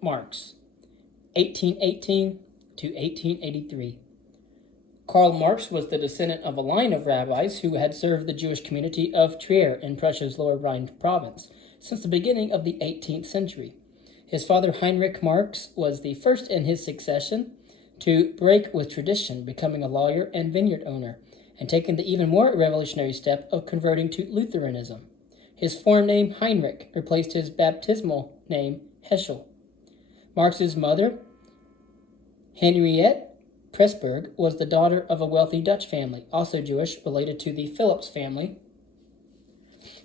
Marx, 1818 to 1883. Karl Marx was the descendant of a line of rabbis who had served the Jewish community of Trier in Prussia's Lower Rhine province since the beginning of the 18th century. His father Heinrich Marx was the first in his succession to break with tradition, becoming a lawyer and vineyard owner, and taking the even more revolutionary step of converting to Lutheranism. His form name Heinrich replaced his baptismal name Heschel. Marx's mother, Henriette Pressburg, was the daughter of a wealthy Dutch family, also Jewish, related to the Philips family,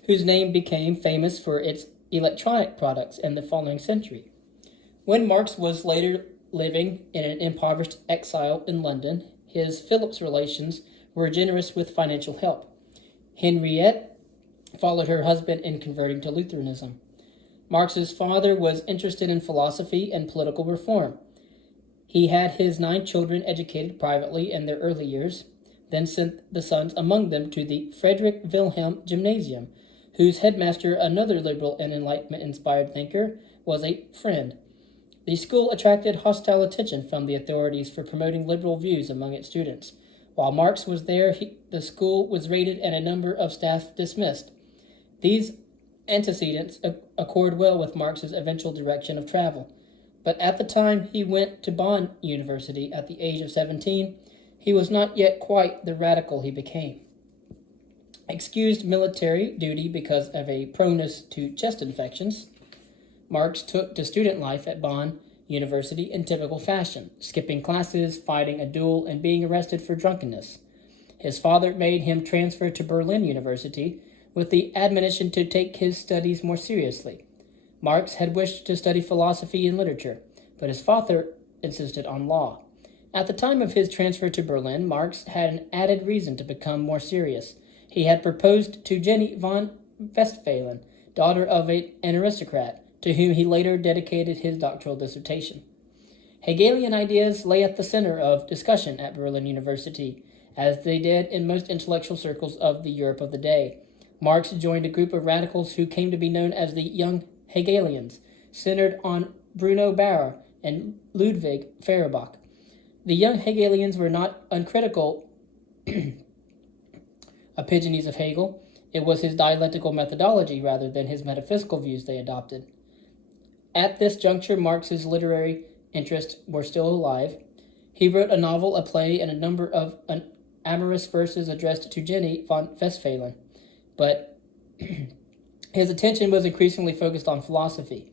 whose name became famous for its electronic products in the following century. When Marx was later living in an impoverished exile in London, his Philips relations were generous with financial help. Henriette followed her husband in converting to Lutheranism. Marx's father was interested in philosophy and political reform. He had his 9 children educated privately in their early years, then sent the sons among them to the Friedrich Wilhelm Gymnasium, whose headmaster, another liberal and Enlightenment-inspired thinker, was a friend. The school attracted hostile attention from the authorities for promoting liberal views among its students. While Marx was there, the school was raided and a number of staff dismissed. These antecedents accord well with Marx's eventual direction of travel. But at the time he went to Bonn University at the age of 17, he was not yet quite the radical he became. Excused military duty because of a proneness to chest infections, Marx took to student life at Bonn University in typical fashion, skipping classes, fighting a duel, and being arrested for drunkenness. His father made him transfer to Berlin University with the admonition to take his studies more seriously. Marx had wished to study philosophy and literature, but his father insisted on law. At the time of his transfer to Berlin, Marx had an added reason to become more serious. He had proposed to Jenny von Westphalen, daughter of an aristocrat, to whom he later dedicated his doctoral dissertation. Hegelian ideas lay at the center of discussion at Berlin University, as they did in most intellectual circles of the Europe of the day. Marx joined a group of radicals who came to be known as the Young Hegelians, centered on Bruno Bauer and Ludwig Feuerbach. The Young Hegelians were not uncritical opinions of Hegel. It was his dialectical methodology rather than his metaphysical views they adopted. At this juncture, Marx's literary interests were still alive. He wrote a novel, a play, and a number of amorous verses addressed to Jenny von Westphalen, but his attention was increasingly focused on philosophy.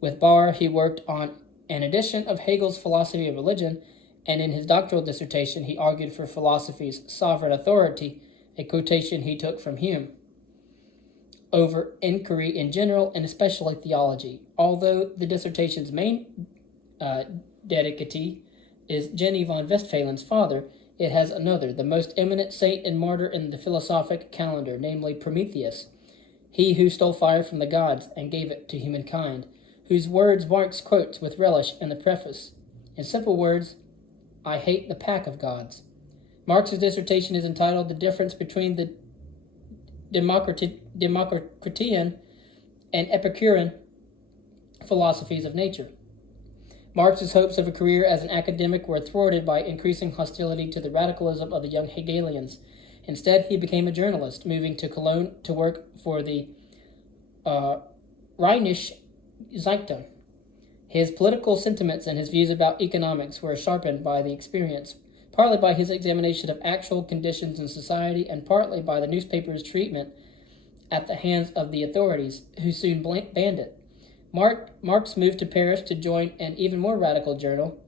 With Bauer, he worked on an edition of Hegel's Philosophy of Religion, and in his doctoral dissertation, he argued for philosophy's sovereign authority, a quotation he took from Hume, over inquiry in general and especially theology. Although the dissertation's main dedicatee is Jenny von Westphalen's father, it has another, the most eminent saint and martyr in the philosophic calendar, namely Prometheus, he who stole fire from the gods and gave it to humankind, whose words Marx quotes with relish in the preface. In simple words, I hate the pack of gods. Marx's dissertation is entitled The Difference Between the Democritean and Epicurean Philosophies of Nature. Marx's hopes of a career as an academic were thwarted by increasing hostility to the radicalism of the Young Hegelians. Instead, he became a journalist, moving to Cologne to work for the Rheinische Zeitung. His political sentiments and his views about economics were sharpened by the experience, partly by his examination of actual conditions in society and partly by the newspaper's treatment at the hands of the authorities, who soon banned it. Marx moved to Paris to join an even more radical journal,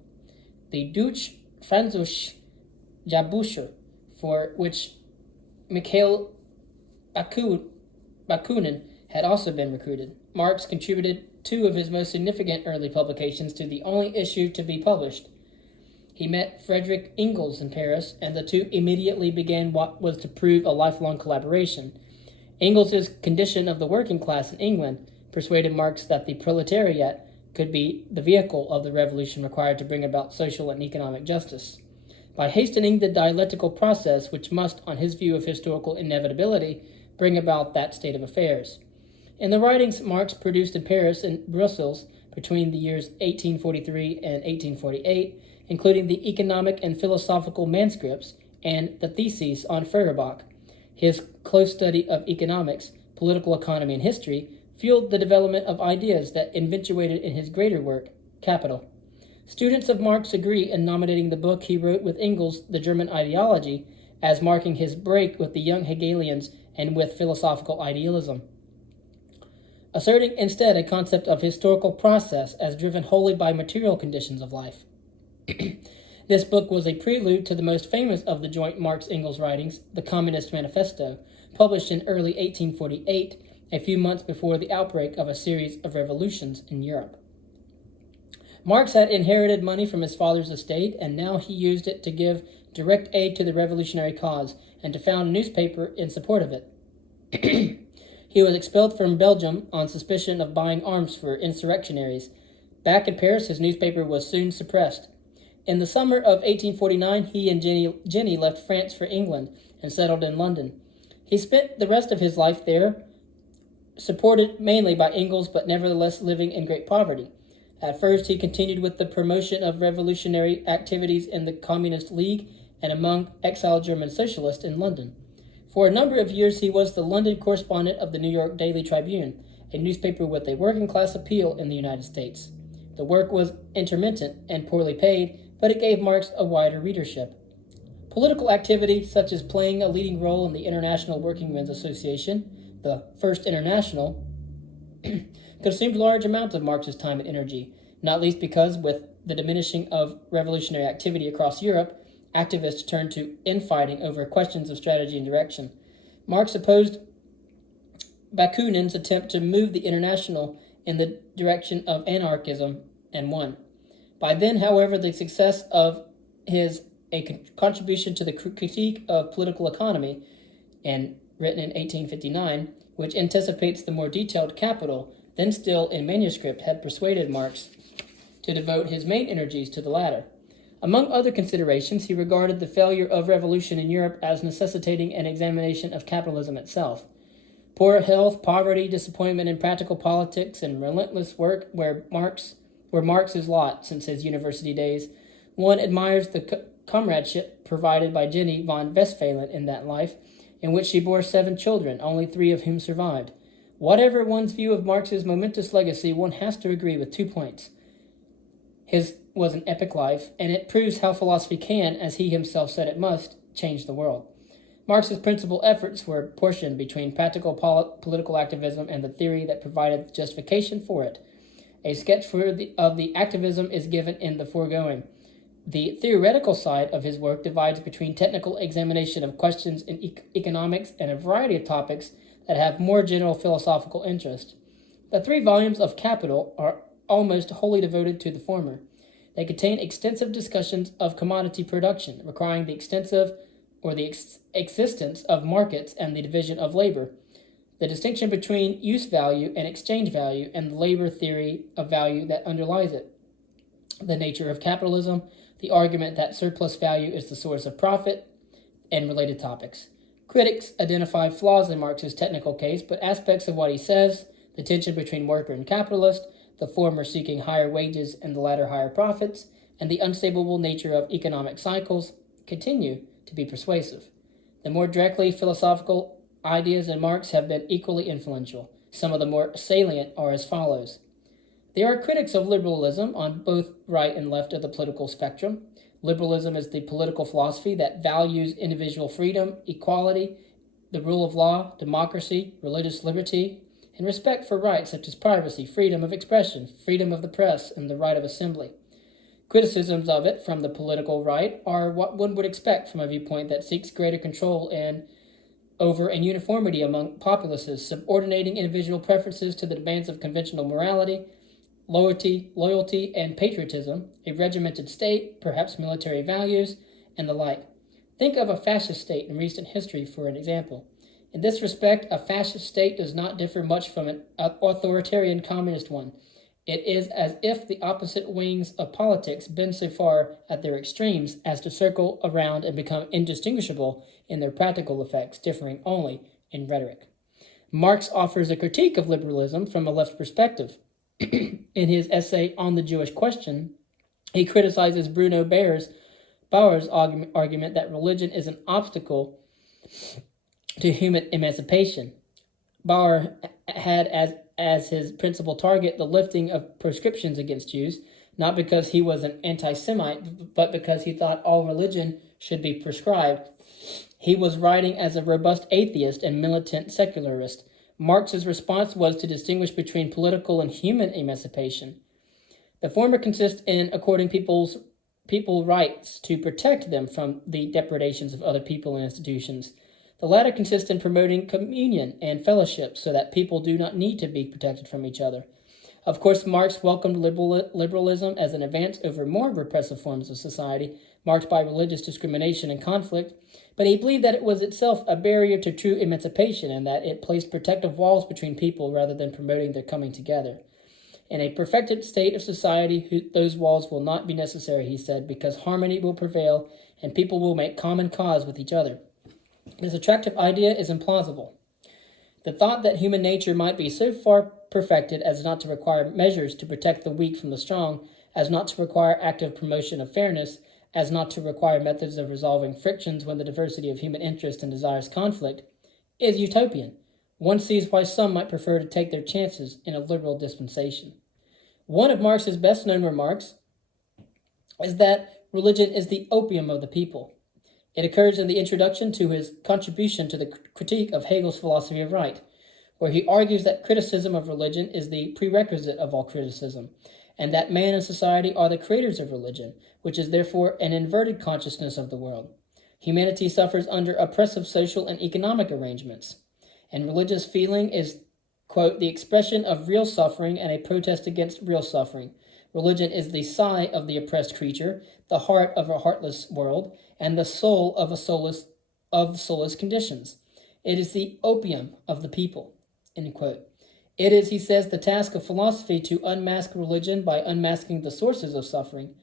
the Deutsche Französische Jahrbuch, for which Mikhail Bakunin had also been recruited. Marx contributed 2 of his most significant early publications to the only issue to be published. He met Friedrich Engels in Paris, and the two immediately began what was to prove a lifelong collaboration. Engels' Condition of the Working Class in England persuaded Marx that the proletariat could be the vehicle of the revolution required to bring about social and economic justice. By hastening the dialectical process, which must, on his view of historical inevitability, bring about that state of affairs. In the writings Marx produced in Paris and Brussels between the years 1843 and 1848, including the economic and philosophical manuscripts and the theses on Feuerbach. His close study of economics, political economy, and history fueled the development of ideas that eventuated in his greater work, Capital. Students of Marx agree in nominating the book he wrote with Engels, The German Ideology, as marking his break with the young Hegelians and with philosophical idealism, asserting instead a concept of historical process as driven wholly by material conditions of life. This book was a prelude to the most famous of the joint Marx-Engels writings, the Communist Manifesto, published in early 1848, a few months before the outbreak of a series of revolutions in Europe. Marx had inherited money from his father's estate, and now he used it to give direct aid to the revolutionary cause and to found a newspaper in support of it. He was expelled from Belgium on suspicion of buying arms for insurrectionaries. Back in Paris, his newspaper was soon suppressed. In the summer of 1849, he and Jenny left France for England and settled in London. He spent the rest of his life there, supported mainly by Engels, but nevertheless living in great poverty. At first, he continued with the promotion of revolutionary activities in the Communist League and among exiled German socialists in London. For a number of years, he was the London correspondent of the New York Daily Tribune, a newspaper with a working-class appeal in the United States. The work was intermittent and poorly paid, but it gave Marx a wider readership. Political activity, such as playing a leading role in the International Workingmen's Association, the First International, consumed large amounts of Marx's time and energy, not least because, with the diminishing of revolutionary activity across Europe, activists turned to infighting over questions of strategy and direction. Marx opposed Bakunin's attempt to move the International in the direction of anarchism and won. By then, however, the success of his contribution to the critique of political economy, and written in 1859, which anticipates the more detailed Capital, then still in manuscript, had persuaded Marx to devote his main energies to the latter. Among other considerations, he regarded the failure of revolution in Europe as necessitating an examination of capitalism itself. Poor health, poverty, disappointment in practical politics, and relentless work were Marx's lot since his university days. One admires the comradeship provided by Jenny von Westphalen in that life, in which she bore 7 children, only 3 of whom survived. Whatever one's view of Marx's momentous legacy, one has to agree with 2 points. His was an epic life, and it proves how philosophy can, as he himself said it must, change the world. Marx's principal efforts were portioned between practical political activism and the theory that provided justification for it. A sketch of the activism is given in the foregoing. The theoretical side of his work divides between technical examination of questions in economics and a variety of topics that have more general philosophical interest. The 3 volumes of Capital are almost wholly devoted to the former. They contain extensive discussions of commodity production, requiring the existence of markets and the division of labor, the distinction between use value and exchange value, and the labor theory of value that underlies it, the nature of capitalism, the argument that surplus value is the source of profit, and related topics. Critics identify flaws in Marx's technical case, but aspects of what he says, the tension between worker and capitalist, the former seeking higher wages and the latter higher profits, and the unstable nature of economic cycles, continue to be persuasive. The more directly philosophical ideas in Marx have been equally influential. Some of the more salient are as follows. There are critics of liberalism on both right and left of the political spectrum. Liberalism is the political philosophy that values individual freedom, equality, the rule of law, democracy, religious liberty, and respect for rights such as privacy, freedom of expression, freedom of the press, and the right of assembly. Criticisms of it from the political right are what one would expect from a viewpoint that seeks greater control over and uniformity among populaces, subordinating individual preferences to the demands of conventional morality, loyalty, and patriotism, a regimented state, perhaps military values, and the like. Think of a fascist state in recent history for an example. In this respect, a fascist state does not differ much from an authoritarian communist one. It is as if the opposite wings of politics bend so far at their extremes as to circle around and become indistinguishable in their practical effects, differing only in rhetoric. Marx offers a critique of liberalism from a left perspective. in his essay on the Jewish question, he criticizes Bruno Bauer's argument that religion is an obstacle to human emancipation. Bauer had as his principal target the lifting of proscriptions against Jews, not because he was an anti-Semite, but because he thought all religion should be prescribed. He was writing as a robust atheist and militant secularist. Marx's response was to distinguish between political and human emancipation. The former consists in according people rights to protect them from the depredations of other people and institutions. The latter consists in promoting communion and fellowship so that people do not need to be protected from each other. Of course, Marx welcomed liberalism as an advance over more repressive forms of society, marked by religious discrimination and conflict, but he believed that it was itself a barrier to true emancipation and that it placed protective walls between people rather than promoting their coming together. In a perfected state of society, those walls will not be necessary, he said, because harmony will prevail and people will make common cause with each other. This attractive idea is implausible. The thought that human nature might be so far perfected as not to require measures to protect the weak from the strong, as not to require active promotion of fairness, as not to require methods of resolving frictions when the diversity of human interest and desires conflict, is utopian. One sees why some might prefer to take their chances in a liberal dispensation. One of Marx's best-known remarks is that religion is the opium of the people. It occurs in the introduction to his contribution to the critique of Hegel's philosophy of right, where he argues that criticism of religion is the prerequisite of all criticism, and that man and society are the creators of religion, which is therefore an inverted consciousness of the world. Humanity suffers under oppressive social and economic arrangements, and religious feeling is, quote, the expression of real suffering and a protest against real suffering. Religion is the sigh of the oppressed creature, the heart of a heartless world, and the soul of soulless conditions. It is the opium of the people, end quote. It is, he says, the task of philosophy to unmask religion by unmasking the sources of suffering.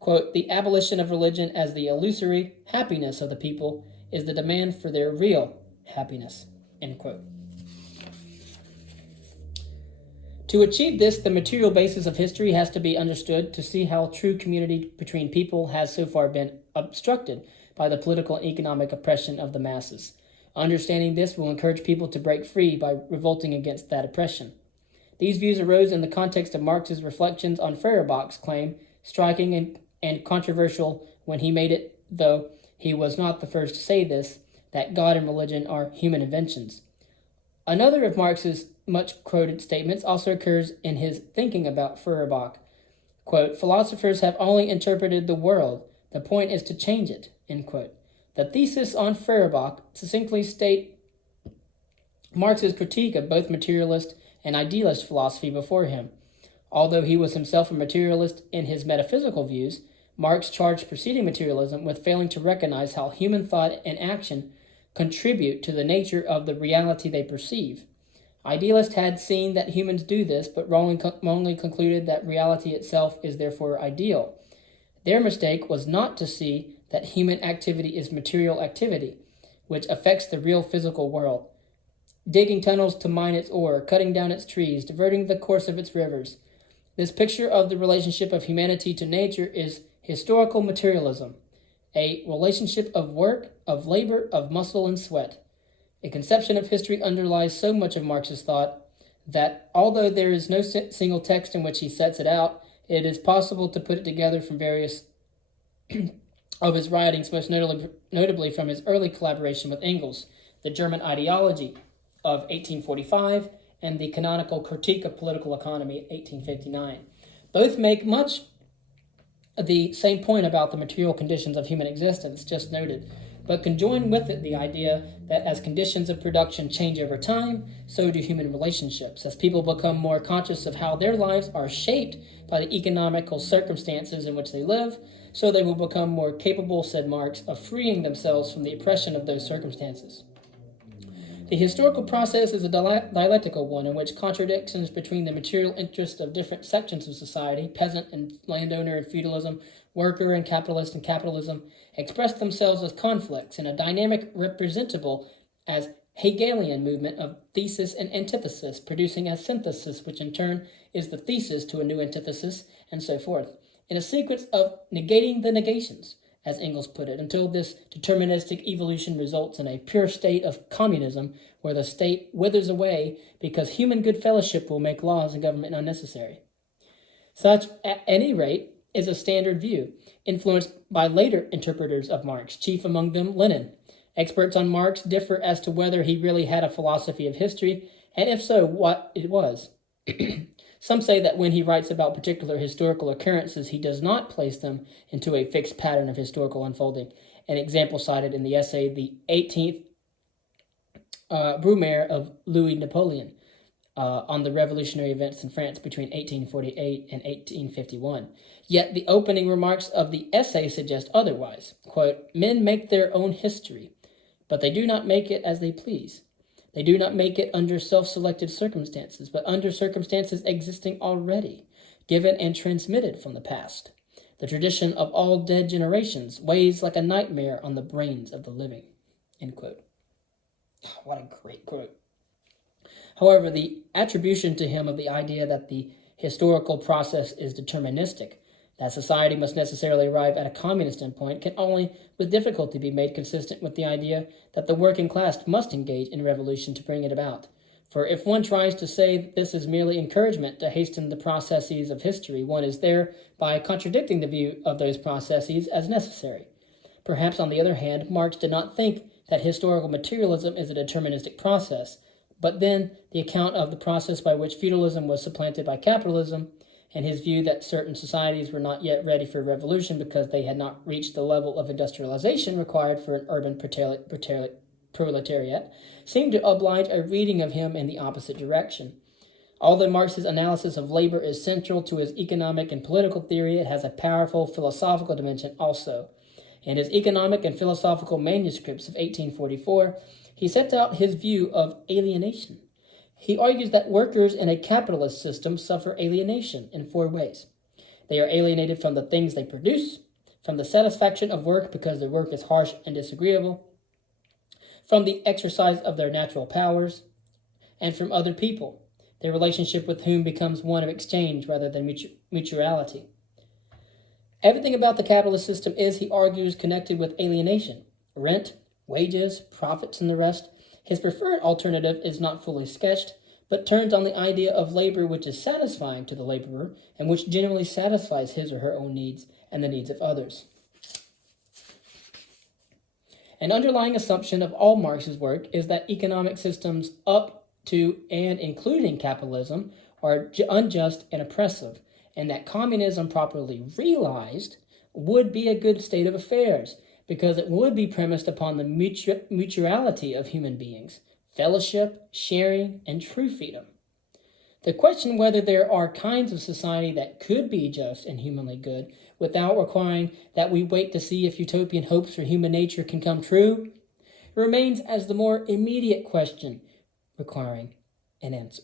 Quote, the abolition of religion as the illusory happiness of the people is the demand for their real happiness, end quote. To achieve this, the material basis of history has to be understood to see how true community between people has so far been obstructed by the political and economic oppression of the masses. Understanding this will encourage people to break free by revolting against that oppression. These views arose in the context of Marx's reflections on Feuerbach's claim, striking and controversial when he made it, though he was not the first to say this, that God and religion are human inventions. Another of Marx's much-quoted statements also occurs in his thinking about Feuerbach. Quote, philosophers have only interpreted the world. The point is to change it, end quote. The thesis on Feuerbach succinctly state Marx's critique of both materialist and idealist philosophy before him. Although he was himself a materialist in his metaphysical views, Marx charged preceding materialism with failing to recognize how human thought and action contribute to the nature of the reality they perceive. Idealists had seen that humans do this, but wrongly concluded that reality itself is therefore ideal. Their mistake was not to see that human activity is material activity, which affects the real physical world. Digging tunnels to mine its ore, cutting down its trees, diverting the course of its rivers. This picture of the relationship of humanity to nature is historical materialism, a relationship of work, of labor, of muscle and sweat. A conception of history underlies so much of Marx's thought that, although there is no single text in which he sets it out, it is possible to put it together from various of his writings, most notably from his early collaboration with Engels, the German Ideology of 1845 and the Canonical Critique of Political Economy 1859. Both make much the same point about the material conditions of human existence, just noted, but can join with it the idea that as conditions of production change over time, so do human relationships. As people become more conscious of how their lives are shaped by the economical circumstances in which they live, so they will become more capable, said Marx, of freeing themselves from the oppression of those circumstances. The historical process is a dialectical one in which contradictions between the material interests of different sections of society, peasant and landowner and feudalism, worker and capitalism, express themselves as conflicts in a dynamic representable as Hegelian movement of thesis and antithesis, producing a synthesis, which in turn is the thesis to a new antithesis, and so forth, in a sequence of negating the negations, as Engels put it, until this deterministic evolution results in a pure state of communism where the state withers away because human good fellowship will make laws and government unnecessary. Such, at any rate, is a standard view, influenced by later interpreters of Marx, chief among them Lenin. Experts on Marx differ as to whether he really had a philosophy of history, and if so, what it was. Some say that when he writes about particular historical occurrences, he does not place them into a fixed pattern of historical unfolding. An example cited in the essay, The 18th Brumaire of Louis Napoleon, on the revolutionary events in France between 1848 and 1851. Yet the opening remarks of the essay suggest otherwise. Quote, "Men make their own history, but they do not make it as they please. They do not make it under self-selected circumstances, but under circumstances existing already, given and transmitted from the past. The tradition of all dead generations weighs like a nightmare on the brains of the living." End quote. What a great quote. However, the attribution to him of the idea that the historical process is deterministic, that society must necessarily arrive at a communist endpoint, can only with difficulty be made consistent with the idea that the working class must engage in revolution to bring it about. For if one tries to say that this is merely encouragement to hasten the processes of history, one is thereby contradicting the view of those processes as necessary. Perhaps, on the other hand, Marx did not think that historical materialism is a deterministic process, but then the account of the process by which feudalism was supplanted by capitalism, and his view that certain societies were not yet ready for revolution because they had not reached the level of industrialization required for an urban proletariat, seemed to oblige a reading of him in the opposite direction. Although Marx's analysis of labor is central to his economic and political theory, it has a powerful philosophical dimension also. In his economic and philosophical manuscripts of 1844, he sets out his view of alienation. He argues that workers in a capitalist system suffer alienation in 4 ways. They are alienated from the things they produce, from the satisfaction of work because their work is harsh and disagreeable, from the exercise of their natural powers, and from other people, their relationship with whom becomes one of exchange rather than mutuality. Everything about the capitalist system is, he argues, connected with alienation. Rent, wages, profits, and the rest. His preferred alternative is not fully sketched, but turns on the idea of labor which is satisfying to the laborer and which generally satisfies his or her own needs and the needs of others. An underlying assumption of all Marx's work is that economic systems up to and including capitalism are unjust and oppressive, and that communism properly realized would be a good state of affairs, because it would be premised upon the mutuality of human beings, fellowship, sharing, and true freedom. The question whether there are kinds of society that could be just and humanly good without requiring that we wait to see if utopian hopes for human nature can come true remains as the more immediate question requiring an answer.